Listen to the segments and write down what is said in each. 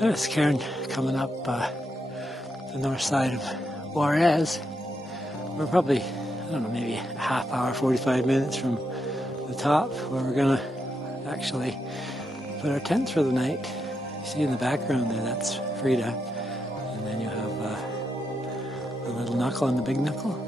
It's Karen coming up the north side of Juarez. We're probably, I don't know, maybe a half hour, 45 minutes from the top where we're gonna actually put our tents for the night. You see in the background there, that's Frida. And then you have the little knuckle and the big knuckle.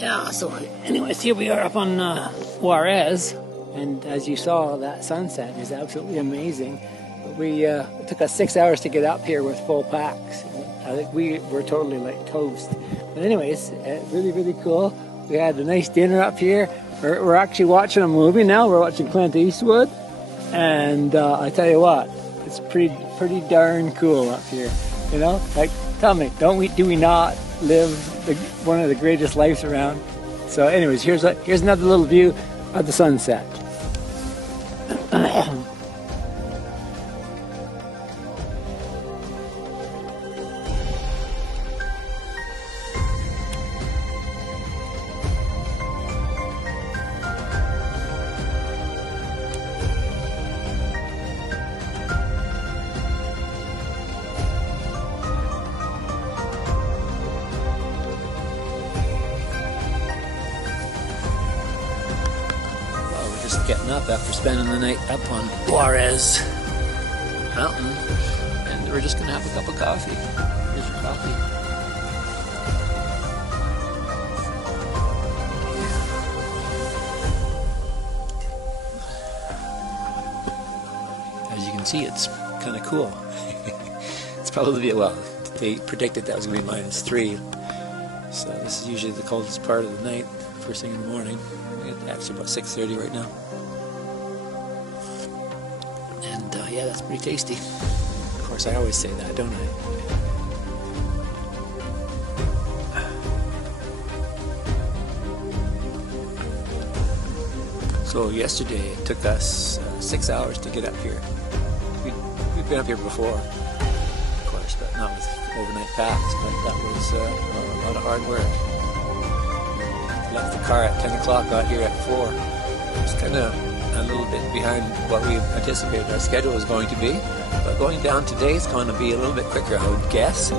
Yeah, so anyways, here we are up on Juarez, and as you saw, that sunset is absolutely amazing. But it took us 6 hours to get up here with full packs. I think we were totally like toast. But anyways, really, really cool. We had a nice dinner up here. We're actually watching a movie now. We're watching Clint Eastwood, and I tell you what, it's pretty darn cool up here. You know, like, tell me, do we not live one of the greatest lives around? So anyways, here's another little view of the sunset. Just getting up after spending the night up on Juarez Mountain, and we're just gonna have a cup of coffee. Here's your coffee. As you can see, it's kind of cool. It's probably, well, they predicted that was gonna be -3, so this is usually the coldest part of the night, first thing in the morning. It's actually about 6:30 right now. And yeah, that's pretty tasty. Of course, I always say that, don't I? So yesterday it took us 6 hours to get up here. We've been up here before, of course, but not with overnight packs, but that was a lot of hard work. Left the car at 10 o'clock, got here at 4. It's kind of a little bit behind what we anticipated our schedule was going to be, but going down today is going to be a little bit quicker, I would guess.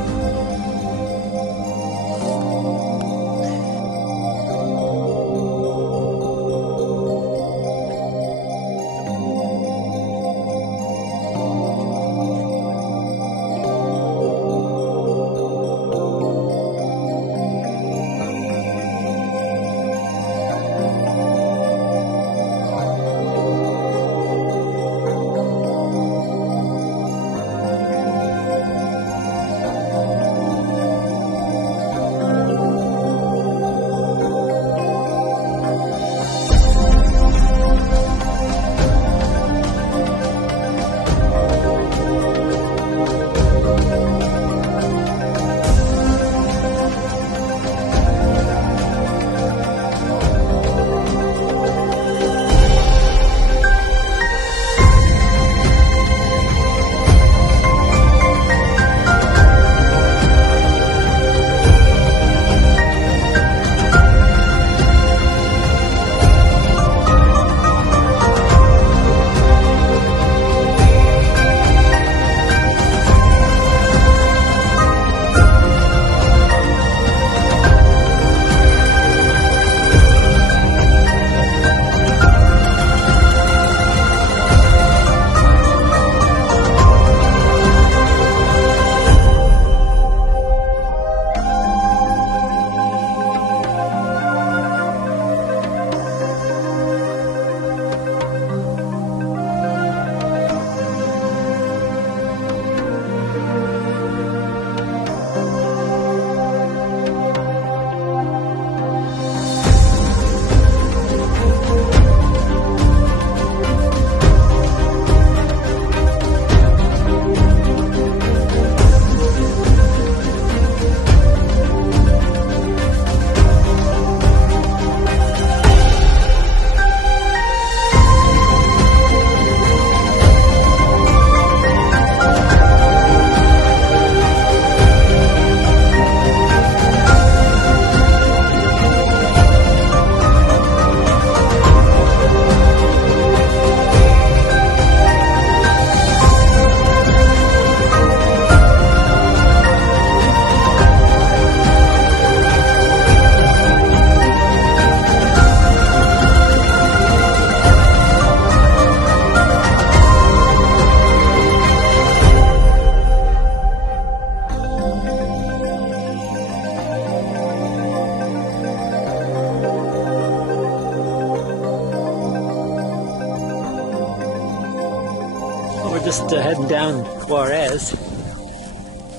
We're just heading down Juarez.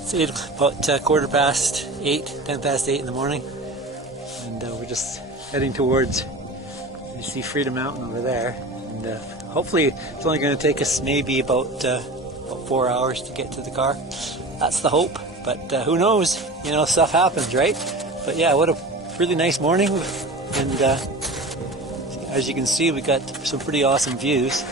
It's about 8:15, 10 past 8 in the morning, and we're just heading towards, you see Freedom Mountain over there, and hopefully it's only going to take us maybe about 4 hours to get to the car. That's the hope, but who knows, you know, stuff happens, right? But yeah, what a really nice morning, and as you can see, we got some pretty awesome views.